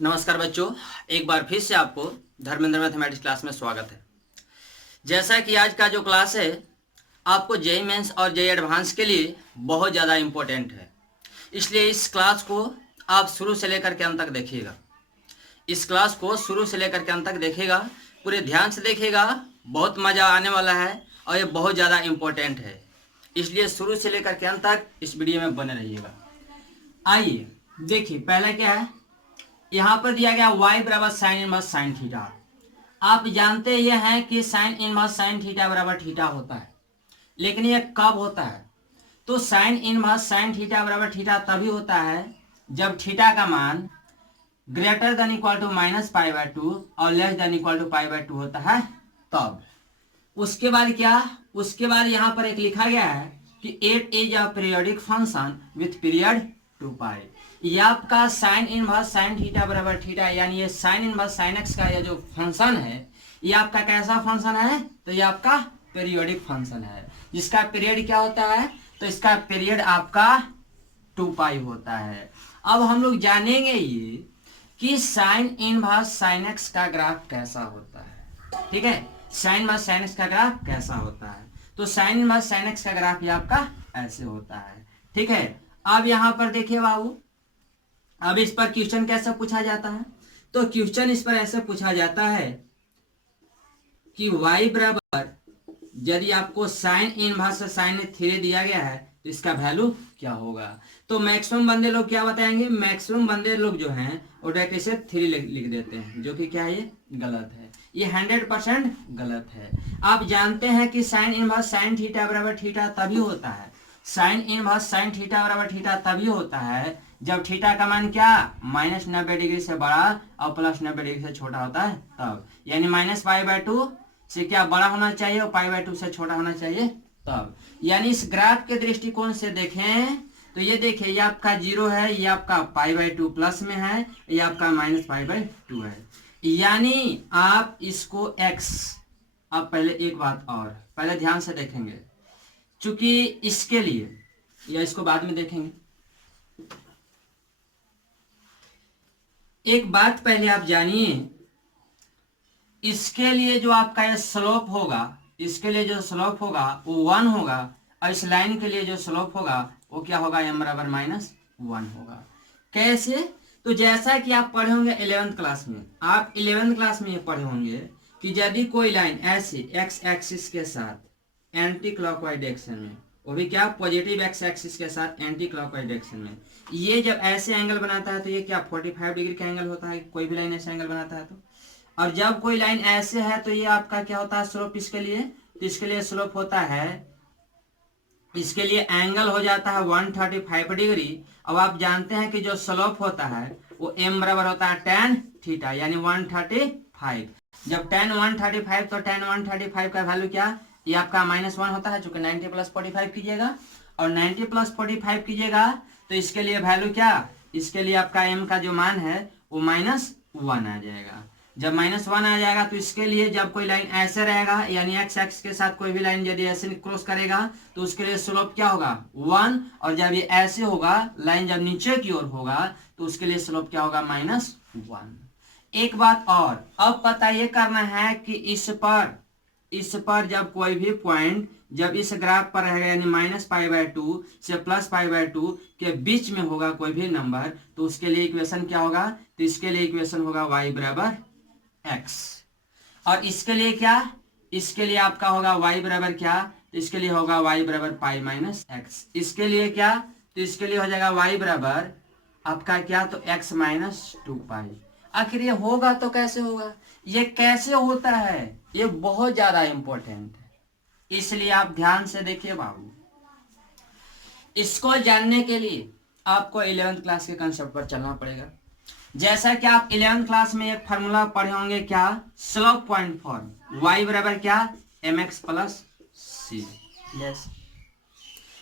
नमस्कार बच्चों, एक बार फिर से आपको धर्मेंद्र मैथमेटिक्स क्लास में स्वागत है। जैसा कि आज का जो क्लास है आपको जेईई मेंस और जेईई एडवांस के लिए बहुत ज़्यादा इम्पोर्टेंट है, इसलिए इस क्लास को आप शुरू से लेकर के अंत तक देखिएगा। इस क्लास को शुरू से लेकर के अंत तक देखिएगा, पूरे ध्यान से देखिएगा, बहुत मज़ा आने वाला है और ये बहुत ज़्यादा इम्पोर्टेंट है, इसलिए शुरू से लेकर के अंत तक इस वीडियो में बने रहिएगा। आइए देखिए, पहला क्या है, यहाँ पर दिया गया y बराबर साइन इनवर्स साइन थीटा। आप जानते ये हैं कि साइन इनवर्स साइन थीटा बराबर थीटा होता है, लेकिन ये कब होता है? तो साइन इनवर्स साइन थीटा बराबर थीटा तभी होता है जब थीटा का मान greater than equal to minus pi by two और less than equal to pi by two होता है तब। उसके बाद क्या, उसके बाद यहाँ पर एक लिखा गया है कि it is a periodic function with period 2 पाई। ये आपका साइन इनवर्स साइन थीटा बराबर थीटा, यानी ये साइन इनवर्स साइन एक्स का ये जो फंक्शन है ये आपका कैसा फंक्शन है? तो ये आपका पीरियोडिक फंक्शन है, जिसका पीरियड क्या होता है? तो इसका पीरियड आपका 2 पाई होता है। अब हम लोग जानेंगे ये कि साइन इनवर्स साइन एक्स का ग्राफ कैसा होता है। ठीक है, साइन इनवर्स साइन एक्स का ग्राफ कैसा होता है? तो साइन इनवर्स साइन एक्स का ग्राफ ये आपका ऐसे होता है। ठीक है, अब यहां पर देखिए बाबू, अब इस पर क्वेश्चन कैसे पूछा जाता है? तो क्वेश्चन इस पर ऐसे पूछा जाता है कि y बराबर, यदि आपको साइन इनवर्स साइन थ्री दिया गया है तो इसका वैल्यू क्या होगा? तो मैक्सिमम बंदे लोग क्या बताएंगे? मैक्सिमम बंदे लोग जो हैं वो डायरेक्ट इसे 3 लिख देते हैं, जो कि क्या है, ये गलत है, ये 100% गलत है। आप जानते हैं कि साइन इनवर्स साइन थीटा बराबर थीटा तभी होता है, साइन इनवर्स साइन थीटा बराबर थीटा तभी होता है जब थीटा का मान क्या, -90 डिग्री से बड़ा और +90 डिग्री से छोटा होता है तब। यानी -पाई/2 से क्या बड़ा होना चाहिए और पाई/2 से छोटा होना चाहिए तब। यानी इस ग्राफ के दृष्टिकोण से देखें तो ये देखिए, ये आपका 0 है, ये आपका पाई/2 प्लस में है, ये आपका -पाई/2 है। यानी आप इसको x, अब पहले एक बात और पहले ध्यान से देखेंगे, चूंकि इसके लिए, या इसको बाद में देखेंगे, एक बात पहले आप जानिए, इसके लिए जो आपका ये स्लोप होगा, इसके लिए जो स्लोप होगा वो 1 होगा, और इस लाइन के लिए जो स्लोप होगा वो क्या होगा, m बराबर -1 होगा। कैसे? तो जैसा कि आप पढ़े होंगे 11th क्लास में, आप 11th क्लास में ये पढ़े होंगे कि यदि कोई लाइन ऐसे x एक्सिस के साथ एंटी क्लॉकवाइज डायरेक्शन में, वो भी क्या, पॉजिटिव x एक्सिस के साथ एंटी क्लॉकवाइज डायरेक्शन में, ये जब ऐसे एंगल बनाता है तो ये क्या 45 डिग्री का एंगल होता है, कोई भी लाइन ऐसे एंगल बनाता है तो। और जब कोई लाइन ऐसे है तो ये आपका क्या होता है, स्लोप इसके लिए, तो इसके लिए स्लोप होता है, इसके लिए एंगल हो जाता है 135 डिग्री। अब आप जानते हैं कि जो स्लोप होता है वो m बराबर होता है tan थीटा, यानी 135। जब tan 135 तो tan 135 का वैल्यू क्या, ये आपका -1 होता है, चूंकि 90 + 45 कीजिएगा, और 90 + 45 कीजिएगा तो इसके लिए वैल्यू क्या, इसके लिए आपका m का जो मान है वो -1 आ जाएगा। जब -1 आ जाएगा तो इसके लिए जब कोई लाइन ऐसे रहेगा, यानी x एक्स के साथ कोई भी लाइन यदि ऐसे क्रॉस करेगा तो उसके लिए स्लोप क्या होगा, 1, और जब ये ऐसे होगा, लाइन जब नीचे की ओर होगा तो उसके लिए स्लोप क्या होगा, -1। एक बात और, अब पता ये करना है कि इस पर जब कोई भी पॉइंट जब इस ग्राफ पर रहेगा, यानी -पाई/2 से +पाई/2 के बीच में होगा कोई भी नंबर, तो उसके लिए इक्वेशन क्या होगा, तो इसके लिए इक्वेशन होगा y बराबर x, और इसके लिए क्या, इसके लिए आपका होगा y बराबर क्या, तो इसके लिए होगा y बराबर पाई-x। इसके लिए क्या, तो इसके लिए हो जाएगा y बराबर आपका क्या, तो x -2 पाई। आखिर ये होगा तो कैसे होगा, ये कैसे होता है, ये बहुत ज्यादा इंपॉर्टेंट है, इसलिए आप ध्यान से देखिए बाबू। इसको जानने के लिए आपको 11th क्लास के कंसेप्ट पर चलना पड़ेगा। जैसा कि आप 11th क्लास में एक फार्मूला पढ़े होंगे, क्या, स्लोप पॉइंट फॉर्म, y बराबर क्या, mx + c। यस,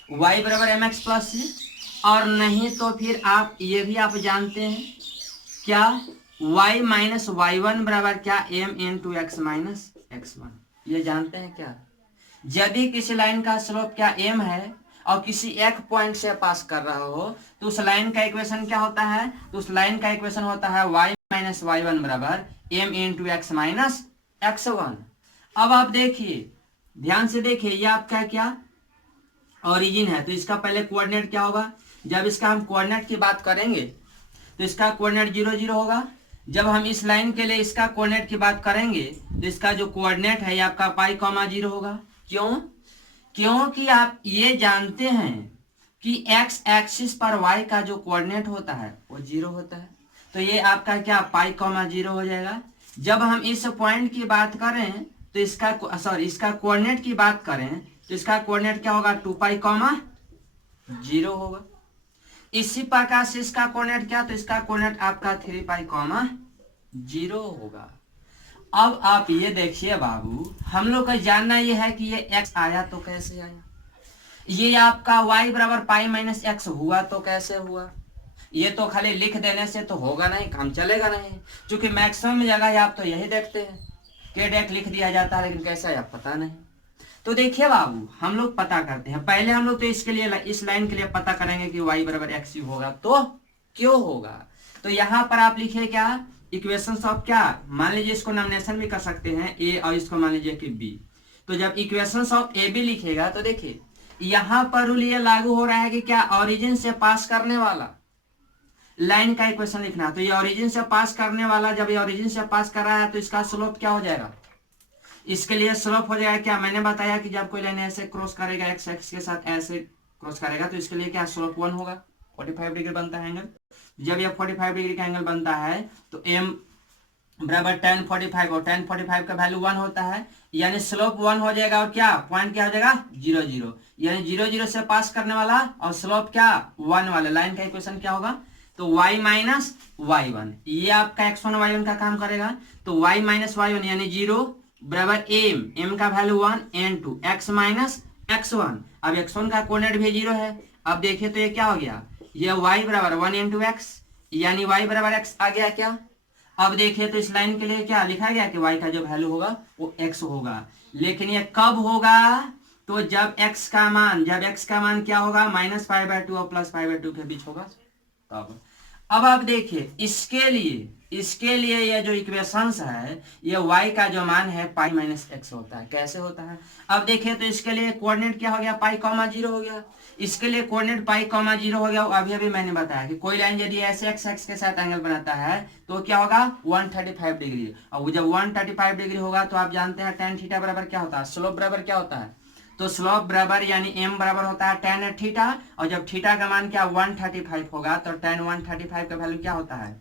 y बराबर mx + c, और नहीं तो फिर आप ये भी आप जानते हैं क्या, y - y1 बराबर क्या, m × x - x1। ये जानते हैं क्या, यदि किसी लाइन का स्लोप क्या m है और किसी एक पॉइंट से पास कर रहा हो तो उस लाइन का इक्वेशन क्या होता है, तो उस लाइन का इक्वेशन होता है y माइनस वाई वन बराबर m into x minus x one. अब आप देखिए, ध्यान से देखिए, ये आपका क्या ओरिजिन है, तो इसका पहले कोऑर्डिनेट क्या होगा। जब इसका हम कोऑर्डिनेट की बात करेंगे तो इसका कोऑर्डिनेट 0 0 होगा। जब हम इस लाइन के लिए इसका कोऑर्डिनेट की बात करेंगे तो इसका जो कोऑर्डिनेट है ये आपका पाई कॉमा 0 होगा। क्यों? क्योंकि आप ये जानते हैं कि एक्स एक्सिस पर वाई का जो कोऑर्डिनेट होता है वो 0 होता है, तो ये आपका क्या पाई कॉमा 0 हो जाएगा। जब हम इस पॉइंट की बात करें तो इसका इसका कोऑर्डिनेट की बात करें तो इसका कोऑर्डिनेट क्या होगा, 2 पाई कॉमा 0 होगा। इसी प्रकार से इसका कोऑर्डिनेट क्या, तो इसका कोऑर्डिनेट आपका 3 पाई कॉमा 0 होगा। अब आप ये देखिए बाबू, हम लोग को जानना ये है कि ये x आया तो कैसे आया, ये आपका y बराबर पाई माइनस एक्स हुआ तो कैसे हुआ। ये तो खाली लिख देने से तो होगा नहीं, काम चलेगा नहीं, क्योंकि मैक्सिमम जगह आप तो यही देखते हैं कि डेक लिख दिया जाता है, लेकिन कैसा है पता नहीं। तो देखिए बाबू, हम लोग पता करते हैं। पहले हम लोग तो इसके लिए इस लाइन के लिए पता करेंगे कि y बराबर एक्स होगा तो क्यों होगा। तो यहाँ पर आप लिखिए क्या, इक्वेशंस ऑफ क्या, मान लीजिए इसको नॉमिनेशन भी कर सकते हैं ए और इसको मान लीजिए कि बी। तो जब इक्वेशंस ऑफ ए बी लिखेगा तो देखिए यहाँ पर रूल ये लागू हो रहा है कि क्या, ओरिजिन से पास करने वाला लाइन का इक्वेशन लिखना। तो ये ओरिजिन से पास करने वाला, जब ये ओरिजिन से पास कर रहा है तो इसका स्लोप क्या हो जाएगा, इसके लिए स्लोप हो जाएगा क्या, मैंने बताया कि जब कोई लाइन ऐसे क्रॉस करेगा, एक्स एक्स के साथ ऐसे क्रॉस करेगा तो इसके लिए क्या स्लोप 1 होगा, 45 डिग्री बनता है एंगल। जब ये 45 डिग्री का एंगल बनता है तो m बराबर tan 45 और tan 45 का वैल्यू 1 होता है, यानी स्लोप 1 हो जाएगा और क्या पॉइंट क्या हो जाएगा 0 0, यानी 0 0 से पास करने वाला और स्लोप क्या 1 वाला लाइन का इक्वेशन क्या होगा, तो y माइनस वाई वन, ये आपका x1 y1 का काम करेगा। तो y माइनस वाई वन यानी 0 बराबर m का value 1 and 2 x minus x1। अब x1 का कोऑर्डिनेट भी 0 है। अब देखिए तो ये क्या हो गया, ये y बराबर 1 इंटू एक्स, यानी y बराबर x आ गया क्या। अब देखिए तो इस लाइन के लिए क्या लिखा गया कि y का जो वैल्यू होगा वो x होगा, लेकिन ये कब होगा, तो जब x का मान क्या होगा -π/2 और +π/2 के बीच होगा तब। अब आप देखिए इसके लिए ये जो इक्वेशंस है, ये y का जो मान है पाई माइनस एक्स होता है। कैसे होता है, अब देखिए तो इसके लिए कोऑर्डिनेट क्या हो गया, पाई कॉमा 0 हो गया। इसके लिए कोऑर्डिनेट पाई कॉमा 0 हो गया। अभी मैंने बताया कि कोई लाइन यदि ऐसे एक्स एक्स के साथ एंगल बनाता है तो क्या होगा 135 डिग्री। और जब 135 डिग्री होगा तो आप जानते हैं tan थीटा बराबर क्या होता है, स्लोप बराबर क्या होता है, तो स्लोप बराबर यानी m बराबर होता है tan थीटा, और जब थीटा का मान क्या 135 होगा तो tan 135 का वैल्यू क्या होता है,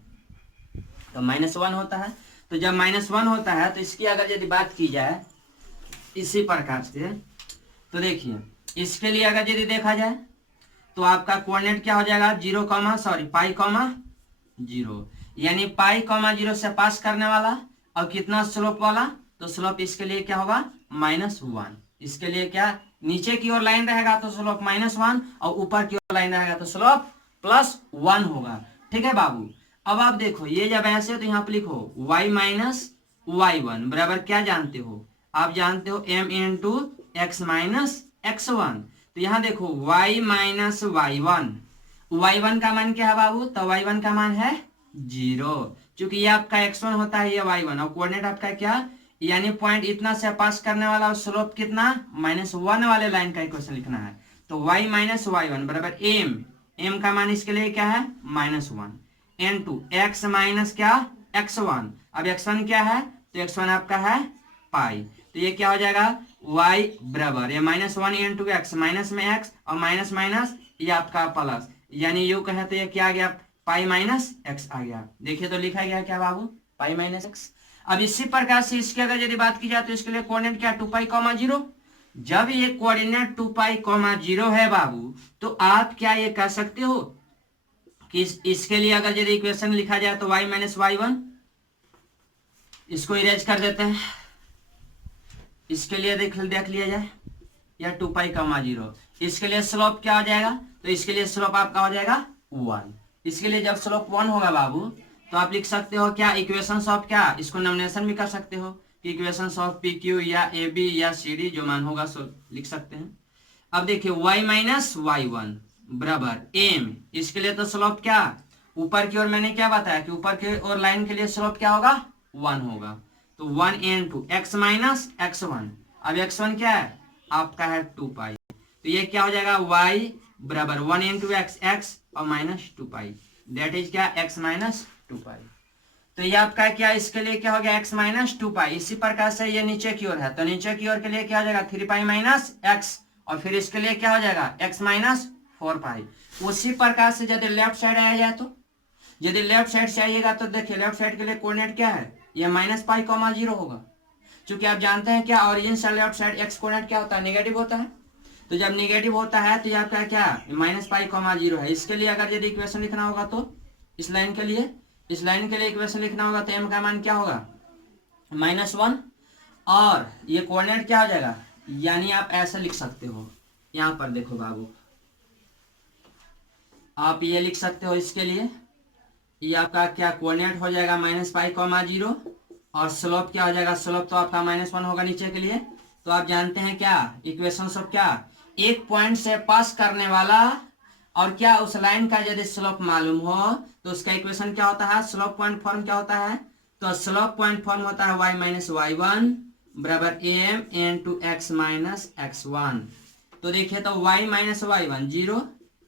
तो -1 होता है। तो जब -1 होता है तो इसकी अगर यदि बात की जाए इसी प्रकार से, तो देखिए इसके लिए अगर यदि देखा जाए तो आपका कोऑर्डिनेट क्या हो जाएगा पाई कॉमा 0, यानी पाई कॉमा 0 से पास करने वाला और कितना स्लोप वाला, तो स्लोप इसके लिए क्या होगा -1। इसके लिए क्या नीचे की ओर लाइन रहेगा तो स्लोप -1 और ऊपर की ओर लाइन रहेगा तो स्लोप +1 होगा। ठीक है बाबू। अब आप देखो ये जब ऐसे तो यहाँ पे लिखो y माइनस वाई वन बराबर क्या जानते हो, आप जानते हो m into x minus x1। तो यहाँ देखो y माइनस वाई वन का मान क्या है बाबू, तो y1 का मान है 0, क्योंकि ये आपका x1 होता है, ये y1 और कोऑर्डिनेट आपका क्या, यानी पॉइंट इतना से पास करने वाला और स्लोप कितना -1 वाले लाइन का इक्वेशन लिखना है। तो y माइनस वाई वन बराबर m का मान इसके लिए क्या है -1 इनटू x माइनस क्या x1। अब x1 क्या है, तो x1 आपका है पाई, तो ये क्या हो जाएगा y बराबर ये -1 इंटू एक्स, माइनस में x और माइनस माइनस ये आपका प्लस, यानी यू कहे तो ये क्या आ गया पाई माइनस एक्स आ गया। देखिए तो लिखा गया क्या बाबू पाई माइनस एक्स। अब इसी प्रकार से इसकी अगर यदि बात की जाए तो इसके लिए कोऑर्डिनेट क्या 2 पाई कॉमा 0। जब ये कोऑर्डिनेट 2 पाई कॉमा 0 है बाबू, तो आप क्या ये कह सकते हो कि इसके लिए अगर यदि इक्वेशन लिखा जाए तो y माइनस वाई वन, इसको इरेज कर देते हैं, इसके लिए देख लिया जाए या 2 पाई कॉमा 0। इसके लिए स्लोप क्या हो जाएगा, तो इसके लिए स्लोप आपका हो जाएगा 1। इसके लिए जब स्लोप 1 होगा बाबू तो आप लिख सकते हो क्या इक्वेशंस ऑफ क्या, इसको नॉमिनेशन भी कर सकते हो कि इक्वेशंस ऑफ पी क्यू या ए बी या सी डी, जो मान होगा सो लिख सकते हैं। अब देखिए y माइनस वाई वन बराबर m, इसके लिए तो स्लोप क्या ऊपर की ओर मैंने क्या बताया कि ऊपर की ओर लाइन के लिए स्लोप क्या होगा 1 होगा। तो 1 इंटू एक्स माइनस x1। अब x1 क्या है आपका है 2 पाई, तो ये क्या हो जाएगा y बराबर 1 इंटू एक्स, एक्स और माइनस 2 पाई, दैट इज क्या x माइनस 2 पाई। तो ये आपका क्या इसके लिए क्या हो गया x माइनस 2 पाई। इसी प्रकार से ये नीचे की ओर है, तो नीचे की ओर के लिए क्या हो जाएगा 3 पाई माइनस एक्स, और फिर इसके लिए क्या हो जाएगा x माइनस 4 पाई। उसी प्रकार से यदि लेफ्ट साइड आया जाए तो, यदि लेफ्ट साइड से आइएगा तो देखिए लेफ्ट साइड के लिए कोऑर्डिनेट क्या है, ये माइनस पाई कॉमा 0 होगा। क्योंकि आप जानते हैं क्या ओरिजिन से लेफ्ट साइड एक्स कोऑर्डिनेट क्या होता है नेगेटिव होता है, तो जब नेगेटिव होता है तो ये आपका क्या माइनस पाई कॉमा 0 है। इसके लिए अगर यदि इक्वेशन लिखना होगा तो इस लाइन के लिए, इस लाइन के लिए इक्वेशन लिखना होगा तो m का मान क्या होगा -1, और ये कोऑर्डिनेट क्या हो जाएगा, यानी आप ऐसा लिख सकते हो, यहां पर देखो बाबू आप ये लिख सकते हो इसके लिए, ये आपका क्या कोऑर्डिनेट हो जाएगा -पाई, और स्लोप क्या हो जाएगा, स्लोप तो आपका -1 होगा नीचे के लिए। तो आप जानते हैं क्या इक्वेशन सब क्या, एक पॉइंट से पास करने वाला और क्या उस लाइन का यदि स्लोप मालूम हो तो उसका इक्वेशन क्या होता है, स्लोप पॉइंट फॉर्म क्या होता है, तो स्लोप पॉइंट फॉर्म होता है y माइनस y1 बराबर am into x minus x1। तो देखिए तो y माइनस y1 0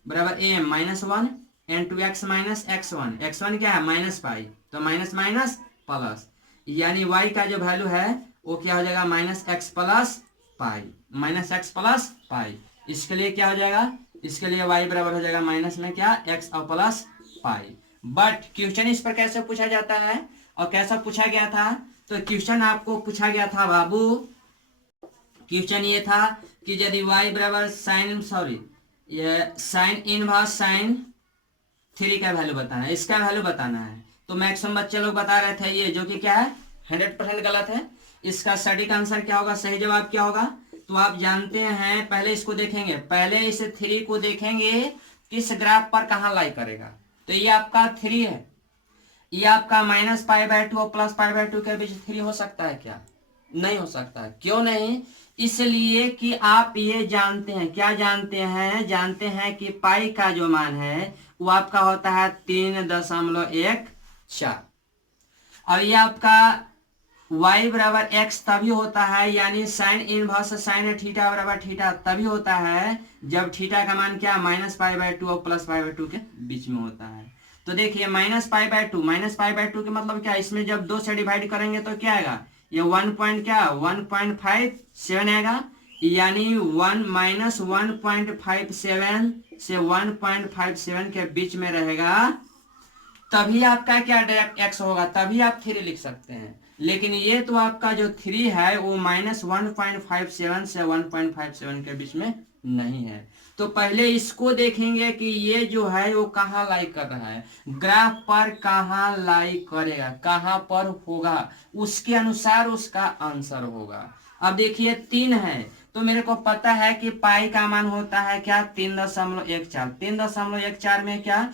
बराबर am -1 into x minus x1, x1 क्या है माइनस पाई, तो माइनस माइनस प्लस, यानी y का जो वैल्यू है वो क्या हो जाएगा -x plus pi, -x plus pi. इसके लिए क्या हो जाएगा, इसके लिए y बराबर हो जाएगा माइनस में क्या x और प्लस पाई। बट क्वेश्चन इस पर कैसे पूछा जाता है और कैसा पूछा गया था, तो क्वेश्चन आपको पूछा गया था बाबू, क्वेश्चन ये था कि यदि y बराबर ये साइन इनवर्स साइन 3 का वैल्यू बताना है, इसका वैल्यू बताना है। तो मैक्सिमम बच्चे लोग बता रहे थे ये, जो कि क्या है 100% गलत है। इसका सटीक आंसर क्या होगा, सही जवाब क्या होगा, तो आप जानते हैं पहले इसको देखेंगे, पहले इस 3 को देखेंगे किस ग्राफ पर कहां लाई करेगा। तो ये आपका 3 है, ये आपका -पाई/2 और +पाई/2 के बीच 3 हो सकता है क्या, नहीं हो सकता। क्यों नहीं, इसलिए कि आप ये जानते हैं, क्या जानते हैं, जानते हैं कि पाई का जो मान है वो आपका होता है 3.14, और ये आपका y बराबर x तभी होता है, यानी साइन इनवर्स साइन थीटा बराबर थीटा तभी होता है जब थीटा का मान क्या -पाई/2 और +पाई/2 के बीच में होता है। तो देखिए -पाई/2 के मतलब क्या, इसमें जब 2 से डिवाइड करेंगे तो क्या आएगा, ये 1.57 आएगा, यानी 157 से 1.57 के बीच में रहेगा, तभी आपका क्या डायरेक्ट x होगा, तभी आप 3 लिख सकते हैं। लेकिन ये तो आपका जो 3 है वो -1.57 से 1.57 के बीच में नहीं है। तो पहले इसको देखेंगे कि ये जो है वो कहाँ लाई कर रहा है, ग्राफ पर कहाँ लाई करेगा, कहाँ पर होगा, उसके अनुसार उसका आंसर होगा। अब देखिए 3 है, तो मेरे को पता है कि पाई का मान होता है क्या 3.14, 3.14 में क्या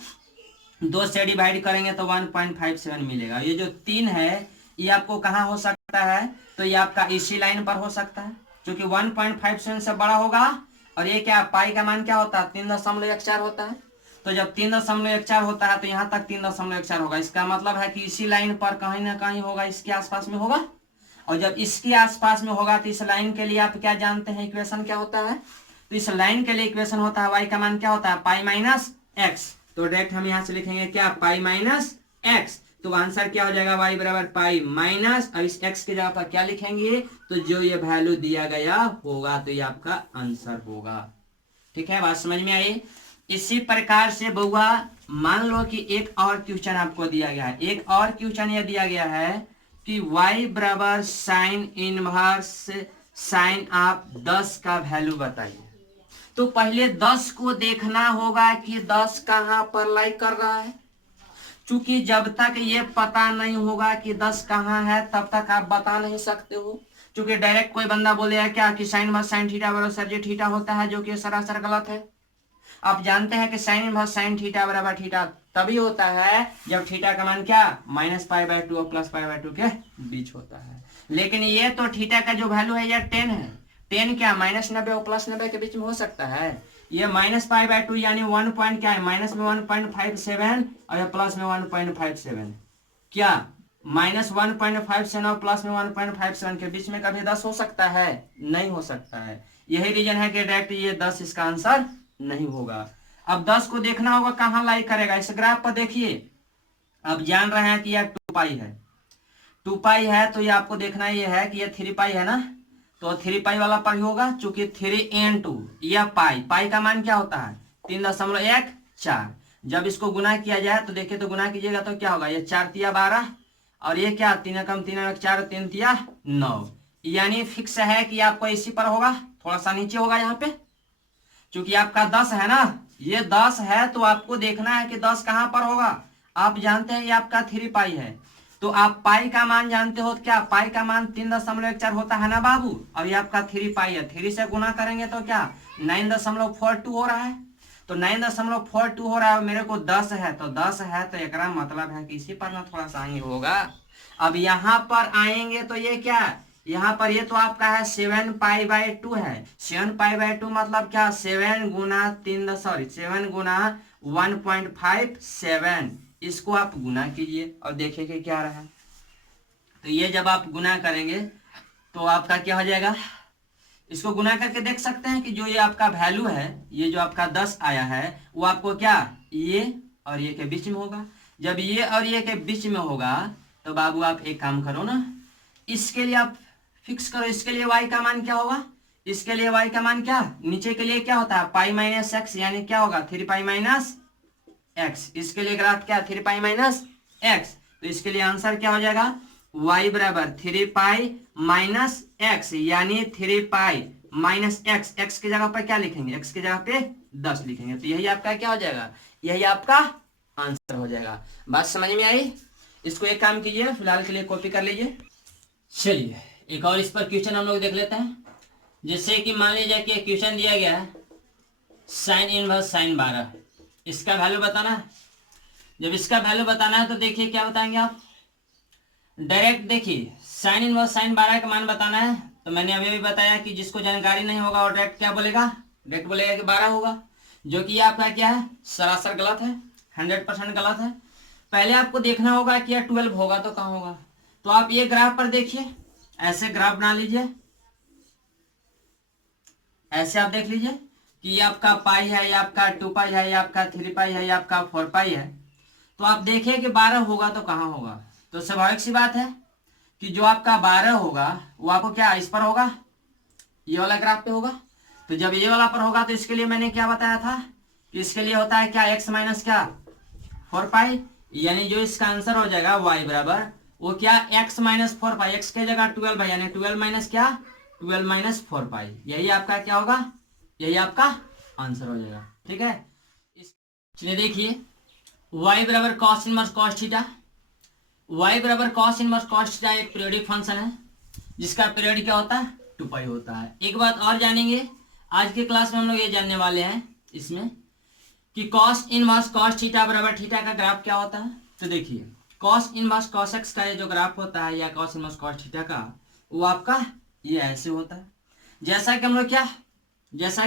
2 से डिवाइड करेंगे तो 1.57 मिलेगा। ये जो 3 है ये आपको कहाँ हो सकता है, तो ये आपका इसी लाइन पर हो सकता है, क्योंकि 1.57 से बड़ा होगा, और ये क्या पाई का मान क्या होता है 3.14 होता है। तो जब 3.14 होता है तो यहाँ तक 3.14 होगा, इसका मतलब है कि इसी लाइन पर कहीं ना कहीं होगा, इसके आसपास में होगा। और जब इसके आसपास में होगा तो इस लाइन के लिए आप क्या जानते हैं इक्वेशन क्या होता है, तो इस लाइन के लिए इक्वेशन होता है y का मान क्या होता है पाई माइनस एक्स। तो डायरेक्ट हम यहाँ से लिखेंगे क्या पाई माइनस एक्स, तो आंसर क्या हो जाएगा y बराबर पाई माइनस, अब इस x की जगह पर क्या लिखेंगे, तो जो ये वैल्यू दिया गया होगा तो ये आपका आंसर होगा। ठीक है, बात समझ में आई। इसी प्रकार से बउआ मान लो कि एक और क्वेश्चन आपको दिया गया है, एक और क्वेश्चन ये दिया गया है कि y बराबर साइन इनवर्स साइन आप 10 का वैल्यू बताइए। तो पहले 10 को देखना होगा कि 10 कहां पर लाई कर रहा है, क्योंकि जब तक ये पता नहीं होगा कि 10 कहाँ है तब तक आप बता नहीं सकते हो। क्योंकि डायरेक्ट कोई बंदा बोलेगा क्या कि साइन इनवर्स साइन थीटा बराबर सर जी थीटा होता है, जो कि सरासर गलत है। आप जानते हैं कि साइन इनवर्स साइन थीटा बराबर थीटा तभी होता है जब थीटा का मान क्या -पाई/2 और +पाई/2 के बीच होता है। लेकिन ये तो थीटा का जो वैल्यू है ये 10 है, 10 क्या -90 और +90 के बीच में हो सकता है, ये -π/2 यानी 1 पॉइंट क्या है, माइनस में 1.57 और ये प्लस में 1.57। क्या -1.57 और प्लस में 1.57 के बीच में कभी 10 हो सकता है? नहीं हो सकता है। यही रीजन है कि डायरेक्ट ये 10 इसका आंसर नहीं होगा। अब 10 को देखना होगा कहाँ लाई करेगा, इस ग्राफ पर देखिए। अब जान रहे हैं कि यह 2π है, 2π है तो ये आपको देखना ये है कि ये 3π है ना, तो 3π वाला पर ही होगा, चूंकि 3 × 2 यह पाई का मान क्या होता है 3.14। जब इसको गुना किया जाए तो देखिए, तो गुना कीजिएगा तो क्या होगा, ये 4 तिया 12 और ये क्या 3 कम 3 4 3 तिया 9, यानी फिक्स है कि आपको इसी पर होगा, थोड़ा सा नीचे होगा यहाँ पे। चूंकि आपका 10 है ना, ये 10 है तो आपको देखना है कि 10 कहाँ पर होगा। आप जानते हैं ये आपका 3π है, तो आप पाई का मान जानते हो, क्या पाई का मान 3.14 होता है ना बाबू। अब ये आपका 3π है, 3 से गुना करेंगे तो क्या 9.42 हो रहा है, तो 9.42 हो रहा है। मेरे को 10 है तो 10 है तो एक मतलब है कि इसी पर ना थोड़ा सा ही होगा। अब यहाँ पर आएंगे तो ये क्या, यहाँ पर ये तो आपका है 7π/2 है। 7π/2 मतलब क्या, 7 गुना 1.57, इसको आप गुना कीजिए और देखिए कि क्या रहा। तो ये जब आप गुना करेंगे तो आपका क्या हो जाएगा, इसको गुना करके देख सकते हैं कि जो ये आपका वैल्यू है, ये जो आपका 10 आया है वो आपको क्या ये और ये के बीच में होगा। जब ये और ये के बीच में होगा तो बाबू आप एक काम करो ना, इसके लिए आप फिक्स करो, इसके लिए y का मान क्या होगा, इसके लिए y का मान क्या, नीचे के लिए क्या होता है π-x, यानी क्या होगा 3π - x। इसके लिए ग्राफ क्या 3π - x, तो इसके लिए आंसर क्या हो जाएगा y बराबर 3π - x, यानी 3π - x। x की जगह पर क्या लिखेंगे, x की जगह पे 10 लिखेंगे, तो यही आपका क्या हो जाएगा, यही आपका आंसर हो जाएगा। बात समझ में आई। इसको एक काम कीजिए, फिलहाल के लिए कॉपी कर लीजिए। चलिए एक और इस पर क्वेश्चन हम लोग देख लेते हैं। जैसे कि मान लीजिए कि क्वेश्चन दिया गया है sin 1 sin 12, इसका वैल्यू बताना है। जब इसका वैल्यू बताना है तो देखिए क्या बताएंगे आप, डायरेक्ट देखिए sin 1 sin 12 का मान बताना है। तो मैंने अभी भी बताया कि जिसको जानकारी नहीं होगा वो डायरेक्ट क्या बोलेगा, डायरेक्ट बोलेगा कि 12 होगा, जो कि आपका क्या है सरासर गलत है, 100% गलत है। पहले आपको देखना होगा कि यह 12 होगा तो कहाँ होगा। तो आप ये ग्राफ पर देखिए, ऐसे ग्राफ बना लीजिए, ऐसे आप देख लीजिए कि ये आपका पाई है, ये आपका 2π है, ये आपका 3π है, ये आपका 4π है। तो आप देखिए कि 12 होगा तो कहाँ होगा। तो स्वाभाविक सी बात है कि जो आपका 12 होगा वो आपको क्या इस पर होगा, ये वाला ग्राफ पे होगा। तो जब ये वाला पर होगा तो इसके लिए मैंने क्या बताया था कि इसके लिए होता है क्या x माइनस क्या 4π, यानी जो इसका आंसर हो जाएगा y बराबर वो क्या x माइनस 4π, x की जगह 12 है, यानी 12 माइनस क्या 12 माइनस 4π, यही आपका क्या होगा, यही आपका आंसर हो जाएगा। ठीक है, चलिए देखिए y बराबर cos inverse cos theta, y बराबर cos इनवर्स cos थीटा एक पीरियोडिक फंक्शन है जिसका पीरियड क्या होता है 2π होता है। एक बात और जानेंगे आज के क्लास में, हम लोग ये जानने वाले हैं इसमें कि cos इनवर्स cos थीटा बराबर थीटा का ग्राफ क्या होता है। तो देखिए cos इनवर्स cos x का ये जो ग्राफ होता है या cos इनवर्स cos थीटा का, वो आपका ये ऐसे होता है। जैसा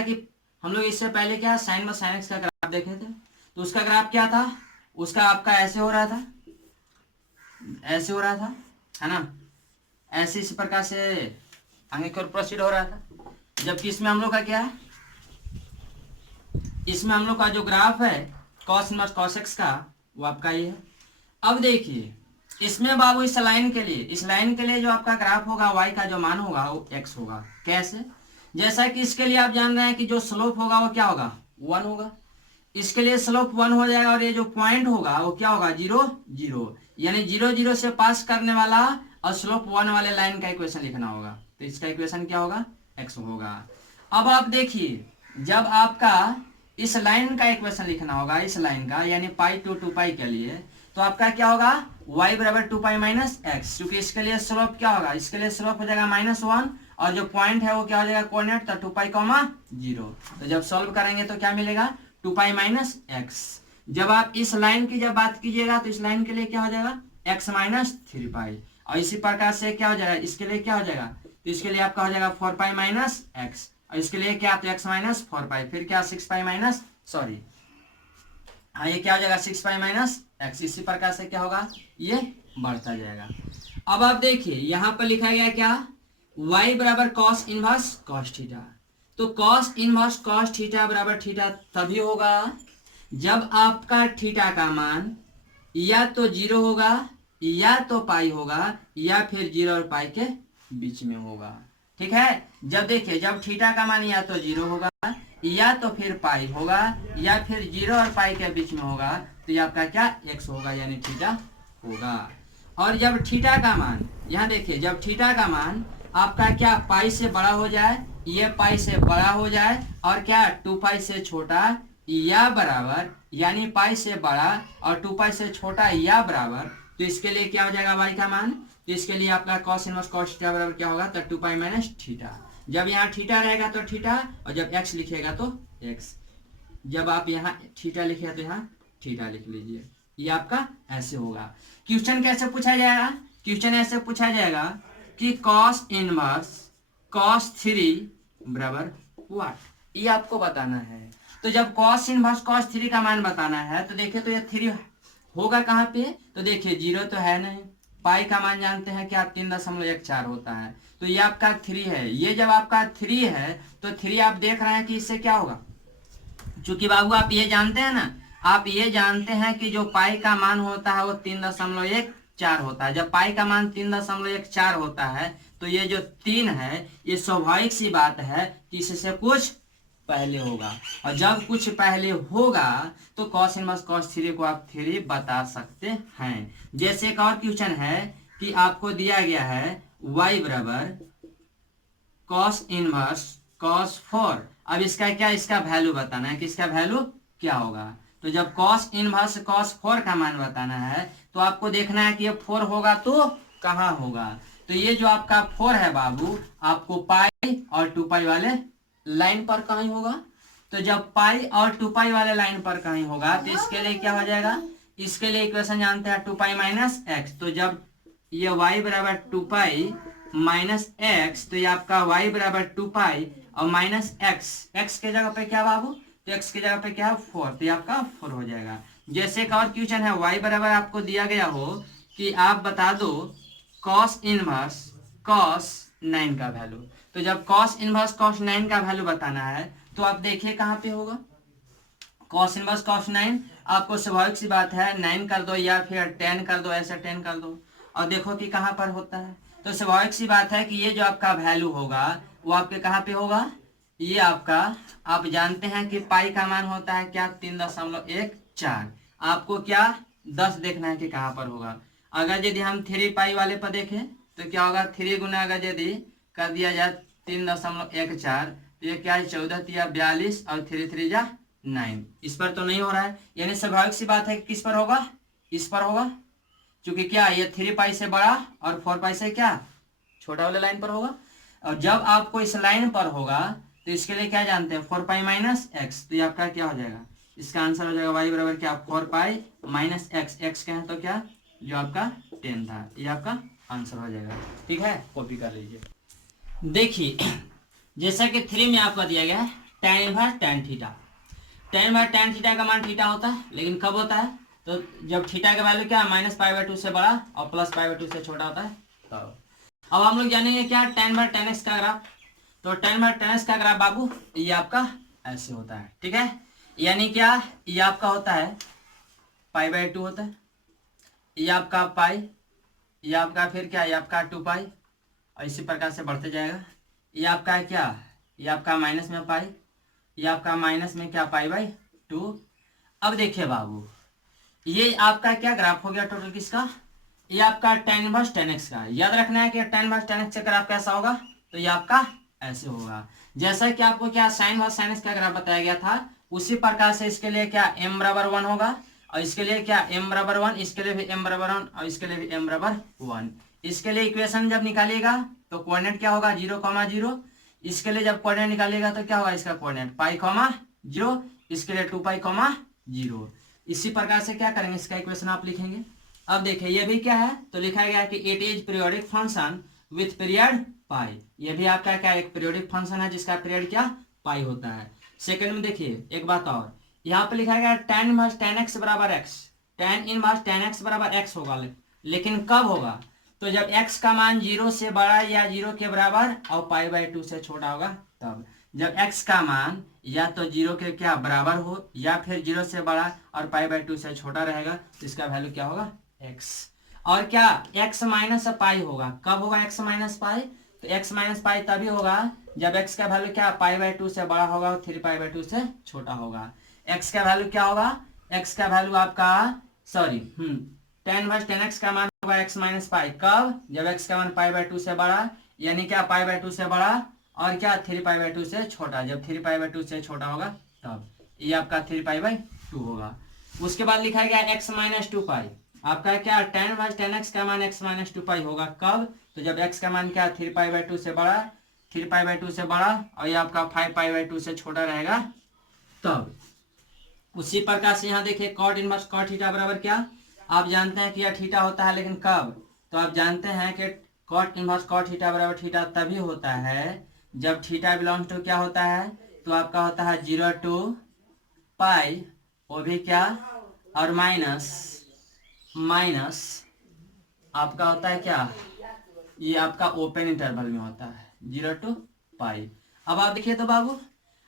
कि हम लोग इससे पहले क्या sin इनवर्स sin x का ग्राफ देखे थे, तो उसका ग्राफ क्या था, उसका आपका ऐसे हो रहा था, ऐसे हो रहा था है ना, ऐसे इस प्रकार से आगे की ओर प्रोसीड हो रहा था। जबकि इसमें हम लोग का क्या है, इसमें हम लोग का जो ग्राफ है cos इनवर्स cos x का वो आपका ये है। अब देखिए इसमें बाबू इस लाइन के लिए जो आपका ग्राफ होगा y का जो मान होगा वो x होगा। कैसे, जैसा कि इसके लिए आप जान रहे हैं कि जो स्लोप होगा वो क्या होगा 1 होगा, इसके लिए स्लोप 1 हो जाएगा और ये जो पॉइंट होगा वो क्या होगा 0 0, यानी 0 0 से पास करने वाला और स्लोप 1 वाले लाइन का इक्वेशन लिखना होगा। तो इसका इक्वेशन क्या होगा x होगा। अब आप देखिए जब आपका इस लाइन का इक्वेशन लिखना होगा, इस लाइन का यानी पाई टू 2π के लिए, तो आपका क्या होगा y बराबर 2π माइनस x, क्योंकि इसके लिए स्लोप क्या होगा, इसके लिए स्लोप हो जाएगा -1 और जो पॉइंट है वो क्या हो जाएगा कोऑर्डिनेट, तो 2π, 0। तो जब सॉल्व करेंगे तो क्या मिलेगा 2π माइनस x। जब आप इस लाइन की जब बात कीजिएगा तो इस लाइन के लिए क्या हो जाएगा x माइनस 3π, और इसी प्रकार से क्या हो जाएगा इसके लिए क्या हो जाएगा, तो इसके लिए आपका हो जाएगा 4π माइनस x, और इसके लिए क्या, तो x माइनस 4 पाई, फिर क्या 6 पाई माइनस, सॉरी हाँ ये क्या हो जाएगा 6 पाई माइनस x। इसी प्रकार से क्या होगा, ये बढ़ता जाएगा। अब आप देखिए यहाँ पर लिखा गया क्या, y बराबर कॉस इनवर्स कॉस थीटा। तो कॉस इनवर्स कॉस थीटा बराबर थीटा तभी होगा जब आपका थीटा का मान या तो 0 होगा या तो पाई होगा या फिर 0 और पाई के बीच में होगा। ठीक है, जब देखिए जब थीटा का मान या तो 0 होगा या तो फिर पाई होगा या फिर 0 और पाई के बीच में होगा, तो ये आपका क्या x होगा यानी थीटा होगा। और जब थीटा का मान, यहाँ देखिए जब थीटा का मान आपका क्या पाई से बड़ा हो जाए, ये पाई से बड़ा हो जाए और क्या 2 पाई से छोटा या बराबर, यानी पाई से बड़ा और 2 पाई से छोटा या बराबर, तो इसके लिए क्या हो जाएगा y का मान, तो इसके लिए आपका cos इनवर्स cos थीटा बराबर क्या होगा, तो 2 पाई माइनस थीटा। जब यहाँ थीटा रहेगा तो थीटा, और जब x लिखेगा तो x। जब आप यहाँ थीटा लिखेगा तो यहाँ थीटा लिख लीजिए। ये आपका ऐसे होगा। क्वेश्चन कैसे पूछा जाएगा, क्वेश्चन ऐसे पूछा जाएगा कि cos इनवर्स cos 3 बराबर व्हाट, ये आपको बताना है। तो जब cos इनवर्स cos 3 का मान बताना है तो देखिए तो ये 3 होगा कहाँ पे, तो देखिए 0 तो है नहीं, पाई का मान जानते हैं क्या 3.14 होता है, तो ये आपका 3 है। ये जब आपका 3 है तो 3 आप देख रहे हैं कि इससे क्या होगा, चूंकि बाबू आप ये जानते हैं ना, आप ये जानते हैं कि जो पाई का मान होता है वो 3.14 होता है। जब पाई का मान 3.14 होता है तो ये जो 3 है ये स्वाभाविक सी बात है कि इससे कुछ पहले होगा, और जब कुछ पहले होगा तो cos इनवर्स cos 3 को आप 3 बता सकते हैं। जैसे एक और क्वेश्चन है कि आपको दिया गया है y बराबर cos इनवर्स cos 4। अब इसका क्या, इसका वैल्यू बताना है कि इसका वैल्यू क्या होगा। तो जब cos इनवर्स cos 4 का मान बताना है तो आपको देखना है कि ये 4 होगा तो कहाँ होगा, तो ये जो आपका 4 है बाबू आपको पाई और 2 पाई वाले लाइन पर कहीं होगा। तो जब पाई और 2 पाई वाले लाइन पर कहीं होगा तो इसके लिए क्या हो जाएगा, इसके लिए इक्वेशन जानते हैं 2 पाई माइनस एक्स। तो जब ये y बराबर 2 पाई माइनस एक्स, तो ये आपका y बराबर 2 पाई और माइनस एक्स, एक्स के जगह पे क्या बाबू, तो एक्स की जगह पे क्या है 4, तो ये आपका 4 हो जाएगा। जैसे एक और क्वेश्चन है y बराबर आपको दिया गया हो कि आप बता दो cos इनवर्स cos 9 का वैल्यू। तो जब cos इनवर्स cos 9 का वैल्यू बताना है तो आप देखिए कहाँ पे होगा, cos इनवर्स cos 9 आपको स्वाभाविक सी बात है 9 कर दो या फिर 10 कर दो, ऐसे 10 कर दो और देखो कि कहाँ पर होता है। तो स्वाभाविक सी बात है कि ये जो आपका वैल्यू होगा वो आपके कहाँ पे होगा, ये आपका आप जानते हैं कि पाई का मान होता है क्या 3.14। आपको क्या 10 देखना है कि कहाँ पर होगा। अगर यदि हम 3 पाई वाले पर देखें तो क्या होगा, 3 गुना अगर यदि कर दिया जाए 3.14 तो ये क्या है 14 तिया 42 और 3 3 जा 9। इस पर तो नहीं हो रहा है, यानी स्वाभाविक सी बात है कि किस पर होगा, इस पर होगा, क्योंकि क्या ये 3 पाई से बड़ा और 4 पाई से क्या छोटा वाले लाइन पर होगा। और जब आपको इस लाइन पर होगा तो इसके लिए क्या जानते हैं 4 पाई माइनस एक्स, तो ये आपका क्या हो जाएगा, इसका आंसर हो जाएगा y बराबर क्या 4 पाई माइनस एक्स, एक्स क्या है तो क्या जो आपका 10 था, ये आपका आंसर हो जाएगा। ठीक है, कॉपी कर लीजिए। देखिए जैसा कि 3 में आपका दिया गया है tan inverse tan theta, tan inverse tan theta का मान थीटा होता है, लेकिन कब होता है, तो जब थीटा का वैल्यू क्या -π/2 से बड़ा और +π/2 से छोटा होता है तब। अब हम लोग जानेंगे क्या tan इनवर्स tan x का ग्राफ। तो tan इनवर्स tan x का ग्राफ बाबू ये आपका ऐसे होता है। ठीक है, यानी क्या ये आपका होता है π/2 होता है, ये आपका पाई, ये आपका फिर क्या ये आपका 2 पाई और इसी प्रकार से बढ़ते जाएगा। ये आपका है क्या, ये आपका माइनस में पाई, ये आपका माइनस में क्या π/2। अब देखिए बाबू ये आपका क्या ग्राफ हो गया टोटल किसका, ये आपका tan इनवर्स tan x का। याद रखना है कि tan इनवर्स tan x का ग्राफ कैसा होगा, तो ये आपका ऐसे होगा। जैसा कि आपको क्या sin इनवर्स sin x का ग्राफ बताया गया था उसी प्रकार से इसके लिए क्या m बराबर 1 होगा और इसके लिए क्या m बराबर 1, इसके लिए भी m बराबर 1 और इसके लिए भी m बराबर 1। इसके लिए इक्वेशन जब निकालिएगा तो कोऑर्डिनेट क्या होगा 0,0। इसके लिए जब कोऑर्डिनेट निकालिएगा तो क्या होगा इसका कोऑर्डिनेट π,0, इसके लिए 2π,0। इसी प्रकार से क्या करेंगे इसका इक्वेशन आप लिखेंगे। अब देखिए ये भी क्या है, तो लिखा गया कि it is periodic function with period pi. ये भी आपका क्या एक पीरियोडिक फंक्शन है जिसका पीरियड क्या पाई होता है। सेकंड में देखिए एक बात और, यहाँ पे लिखा गया tan इनवर्स tan x बराबर x, tan inverse tan x बराबर x होगा, लेकिन कब होगा, तो जब x का मान 0 से बड़ा या 0 के बराबर और π/2 से छोटा होगा तब। जब x का मान या तो 0 के क्या बराबर हो या फिर 0 से बड़ा और π/2 से छोटा रहेगा तो इसका वैल्यू क्या होगा x। और क्या x माइनस पाई होगा, कब होगा x माइनस पाई, तो x माइनस पाई तभी होगा जब x का वैल्यू क्या π/2 से बड़ा होगा और 3π/2 से छोटा होगा। x का वैल्यू क्या होगा, x का वैल्यू आपका sorry tan inverse tan x का मान होगा x माइनस पाई, कब, जब x का मान π/2 से बड़ा, यानी क्या π/2 से बड़ा और क्या 3π/2 से छोटा, जब 3π/2 से छोटा होगा तब ये आपका 3π/2 होगा। उसके बाद लिखा गया x माइनस 2π, आपका क्या tan इनवर्स tan x का मान x माइनस 2π होगा, कब, तो जब x का मान क्या 3π/2 से बड़ा, 3π/2 से बड़ा और ये आपका 5π/2 से छोटा रहेगा तब। उसी प्रकार से यहाँ देखिए cot इनवर्स cot थीटा बराबर क्या, आप जानते हैं कि यह थीटा होता है, लेकिन कब, तो आप जानते हैं कि cot इनवर्स cot थीटा बराबर थीटा तभी होता है जब थीटा बिलोंग्स टू क्या होता है, तो आपका होता है 0 to पाई, वो भी क्या और माइनस आपका होता है क्या, ये आपका ओपन इंटरवल में होता है 0 to पाई। अब आप देखिए तो बाबू,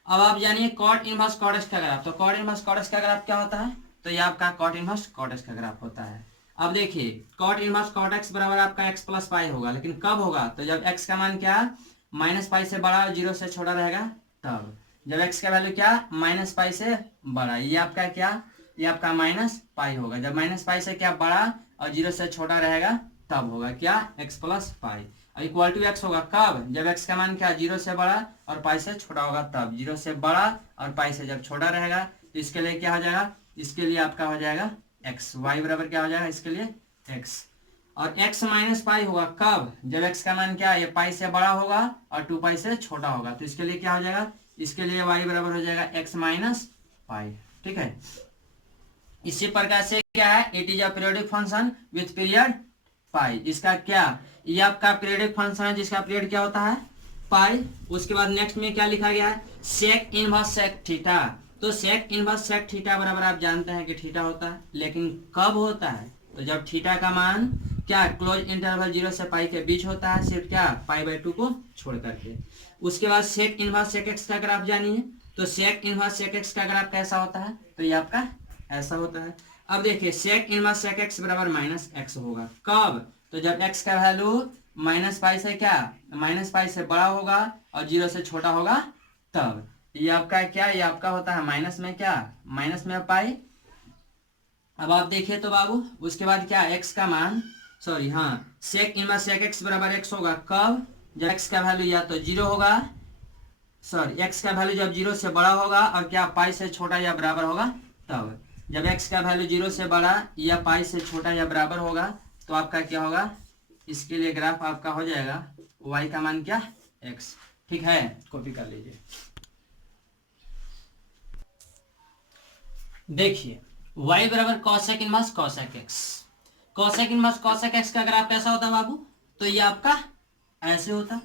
अब आप जानिए cot इनवर्स cot x का ग्राफ, तो cot इनवर्स cot x का ग्राफ क्या होता है, तो ये आपका cot इनवर्स cot x का ग्राफ होता है। अब देखिए cot इनवर्स cot x बराबर आपका x प्लस पाई होगा, लेकिन कब होगा, तो जब x का मान क्या माइनस पाई से बड़ा और 0 से छोटा रहेगा तब। जब x का वैल्यू क्या माइनस पाई से बड़ा, ये आपका क्या, ये आपका माइनस पाई होगा, जब माइनस पाई से क्या बड़ा और 0 से छोटा रहेगा तब होगा क्या x प्लस पाई, और इक्वल टू x होगा कब, जब x का मान क्या 0 से बड़ा और पाई से छोटा होगा तब। 0 से बड़ा और पाई से जब छोटा रहेगा तो इसके लिए क्या हो जाएगा, इसके लिए आपका हो जाएगा x, y बराबर क्या हो जाएगा इसके लिए x, और x माइनस पाई होगा कब, जब x का मान क्या ये पाई से बड़ा होगा और 2 पाई से छोटा होगा, तो इसके लिए क्या हो जाएगा, इसके लिए y बराबर हो जाएगा x माइनस पाई। ठीक है, इसी प्रकार से क्या है, it is a periodic function with period pi, इसका क्या, ये आपका पीरियोडिक फंक्शन है जिसका पीरियड क्या होता है पाई। उसके बाद नेक्स्ट में क्या लिखा गया है, सेक इनवर्स सेक थीटा, तो सेक इनवर्स सेक थीटा बराबर आप जानते हैं कि थीटा होता है, लेकिन कब होता है, तो जब थीटा का मान क्या क्लोज इंटरवल 0 से पाई के बीच होता है, सिर्फ क्या π/2 को छोड़ करके। उसके बाद सेक इनवर्स सेक एक्स का ग्राफ जानिए, तो सेक इनवर्स सेक एक्स का ग्राफ कैसा होता है, तो ये आपका ऐसा होता है। अब देखिए सेक इनवर्स सेक एक्स बराबर माइनस एक्स होगा, कब, तो जब x का वैल्यू माइनस पाई से क्या माइनस पाई से बड़ा होगा और 0 से छोटा होगा तब। ये आपका क्या, ये आपका होता है माइनस में क्या, माइनस में पाई। अब आप देखिए तो बाबू, उसके बाद क्या x का मान sorry sec inverse sec x बराबर x होगा कब, जब x का वैल्यू या तो 0 होगा सॉरी x का वैल्यू जब 0 से बड़ा होगा और क्या पाई से छोटा या बराबर होगा तब। जब x का वैल्यू 0 से बड़ा या पाई से छोटा या बराबर होगा तो आपका क्या होगा, इसके लिए ग्राफ आपका हो जाएगा y का मान क्या x। ठीक है, कॉपी कर लीजिए। देखिए y बराबर cosec inverse cosec x, cosec inverse cosec x का ग्राफ कैसा होता है बाबू, तो ये आपका ऐसे होता।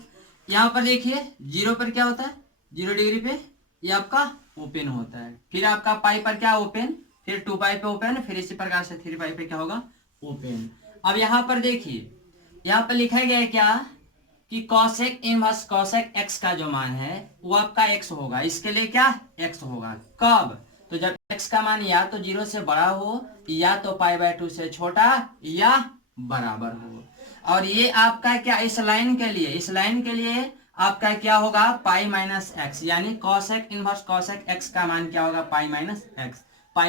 यहाँ पर देखिए 0 पर क्या होता है, 0 डिग्री पे ये आपका ओपन होता है, फिर आपका पाई पर क्या ओपन, फिर 2 पाई पे ओपन, फिर इसी प्रकार से 3 पाई पे क्या होगा ओपन। अब यहाँ पर देखिए, यहाँ पर लिखा गया है क्या कि कॉसेक इनवर्स कॉसेक x का जो मान है वो आपका x होगा, इसके लिए क्या x होगा कब, तो जब x का मान या तो 0 से बड़ा हो या तो π/2 से छोटा या बराबर हो। और ये आपका क्या इस लाइन के लिए आपका क्या होगा पाई माइनस एक्स, यानी कॉसेक इनवर्स कॉसेक x का मान क्या होगा पाई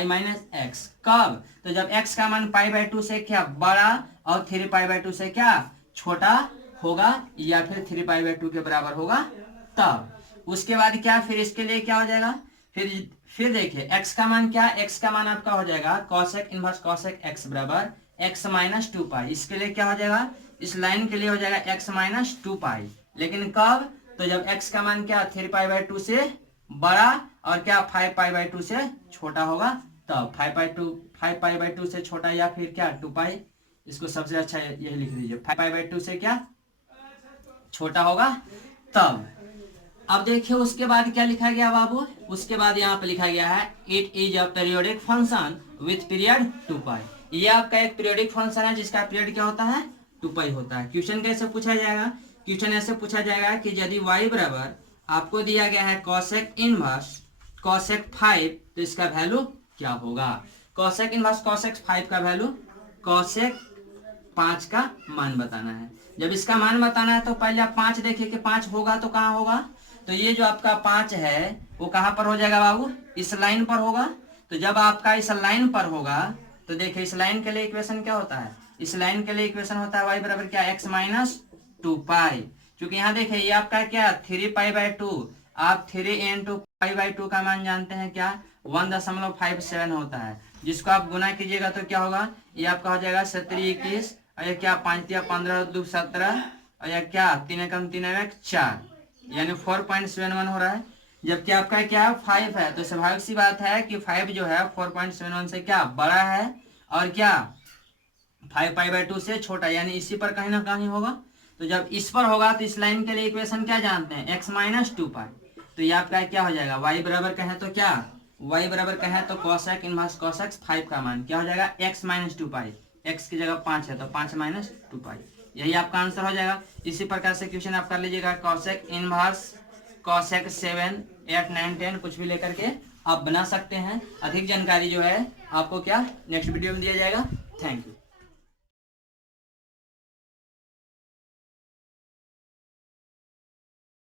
माइनस एक्स कब, तो जब x का मान π/2 से क्या बड़ा और 3π/2 से क्या छोटा होगा या फिर 3π/2 के बराबर होगा तब। उसके बाद क्या, फिर इसके लिए क्या हो जाएगा, फिर देखिए x का मान क्या, x का मान आपका हो जाएगा कॉसेक इनवर्स कॉसेक x बराबर x माइनस 2 पाई, इसके लिए क्या हो जाएगा, इस लाइन के लिए हो जाएगा x माइनस 2 पाई, लेकिन कब, तो जब x का मान क्या 3π/2 से बड़ा और क्या 5π/2 से छोटा होगा तब। 5π/2 से छोटा या फिर क्या 2 पाई, इसको सबसे अच्छा यही लिख दीजिए 5π/2 से क्या छोटा होगा तब। अब देखिए उसके बाद क्या लिखा गया बाबू, उसके बाद यहाँ पे लिखा गया है it is a periodic function with period 2π। ये आपका एक पीरियोडिक फंक्शन है जिसका पीरियड क्या होता है 2π होता है। क्वेश्चन कैसे पूछा जाएगा, क्वेश्चन ऐसे पूछा जाएगा कि यदि y बराबर आपको दिया गया है कॉसेक इनवर्स कॉसेक 5 तो इसका वैल्यू क्या होगा। कॉसेक इनवर्स कॉसेक 5 का वैल्यू कॉसेक 5 का मान बताना है। जब इसका मान बताना है तो पहले आप 5 देखिए कि 5 होगा तो कहाँ होगा, तो ये जो आपका 5 है वो कहाँ पर हो जाएगा बाबू, इस लाइन पर होगा। तो जब आपका इस लाइन पर होगा तो देखिए इस लाइन के लिए इक्वेशन क्या होता है, इस लाइन के लिए इक्वेशन होता है y बराबर क्या x माइनस 2π। क्योंकि यहाँ देखिए ये आपका क्या 3π/2, आप 3 × π/2 का मान जानते हैं क्या 1.57 होता है, जिसको आप गुना कीजिएगा तो क्या होगा, ये आपका हो जाएगा 17 21 और ये क्या 5 × 15 2 17 और यह क्या 3 × 3 4 यानी 4.71 हो रहा है। जबकि आपका क्या 5 है तो स्वाभाविक सी बात है कि 5 जो है 4.71 से क्या बड़ा है और क्या 5π/2 से छोटा, यानी इसी पर कहीं ना कहीं होगा। तो जब इस पर होगा तो इस लाइन के लिए इक्वेशन क्या जानते हैं x माइनस 2π। तो ये आपका क्या हो जाएगा y बराबर कहें तो क्या, y बराबर कहें तो कॉसेक इनवर्स कॉसेक 5 का मान क्या हो जाएगा x माइनस 2π। x की जगह 5 है तो 5 माइनस 2π, यही आपका आंसर हो जाएगा। इसी प्रकार से क्वेश्चन आप कर लीजिएगा कॉसेक इनवर्स कॉसेक 7 8 9 10 कुछ भी लेकर के आप बना सकते हैं। अधिक जानकारी जो है आपको क्या नेक्स्ट वीडियो में दिया जाएगा। Thank you.